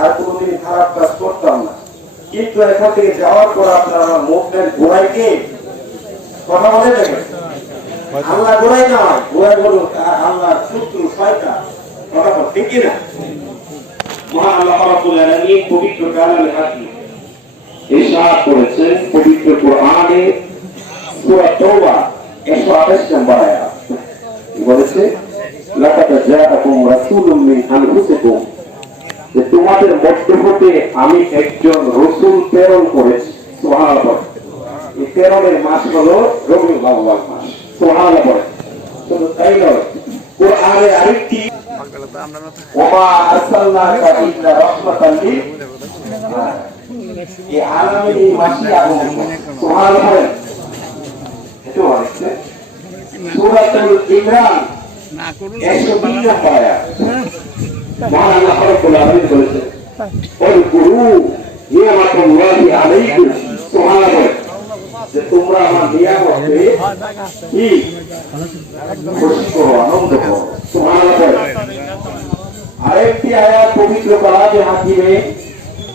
আর কোনোদিন খারাপ কাজ করতাম না, কিন্তু এখান থেকে যাওয়ার পর আপনার আমার মুভমেন্ট ঘোরাইকে কথা বলে দেখেন, আল্লাহ ঘোরাই না হয়, ঘোরাই বলুন আল্লাহর শত্রু শয়তান, কথা বল ঠিক না? মহান আল্লাহ রাব্বুল আলামিন পবিত্র কালামে হাকিম ইরশাদ করেছেন পবিত্র কোরআনে সূরা তাওবা 128 নম্বর আয়াত বলেছে, লাকাদ জাআকুম রাসূলুম মিন আনফুসিকুম, যে তোমাদের মধ্য হতে আমি একজন রাসূল প্রেরণ করেছি। সুবহানাল্লাহ। এই প্রেরণের মাস হলো রবিউল আউয়াল মাস। সুবহানাল্লাহ। শুধু তাই নয়, কোরআনে আরেকটি ওমা আরসালনাকা ইল্লা রাহমাতাল লিল এই আলামিন মাসি আগমন। সুবহানাল্লাহ। এটা হচ্ছে সূরাতুল ইমরান 102 নম্বর আয়াত। মহান আল্লাহ রাব্বুল আলামিন বলেছেন, ওয়াজকুরু নি'মাতাল্লাহি আলাইকুম। সুবহানাল্লাহ। যে তোমরা আমার নিয়ামতে কি খুশি করো, আনন্দ করো। সুবহানাল্লাহ। আরেকটি আয়াত পবিত্র কালামে হাকিমে,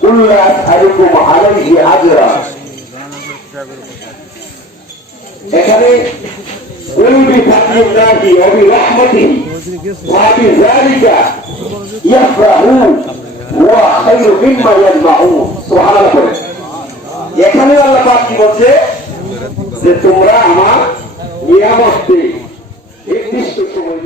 কুল্লা আসআলুকুম আলাইহি আজরা, এখানে কুল বিফাদলিল্লাহি ওয়া বিরহমাতিহি ওয়া বিযালিকা ইয়াফরাহুন ওয়া খায়রু মিম্মা ইয়াজমাউন। সুবহানাল্লাহ। এখানে আল্লাহ পাক কি বলছে, যে তোমরা আমার নিয়ামতে নির্দিষ্ট সময়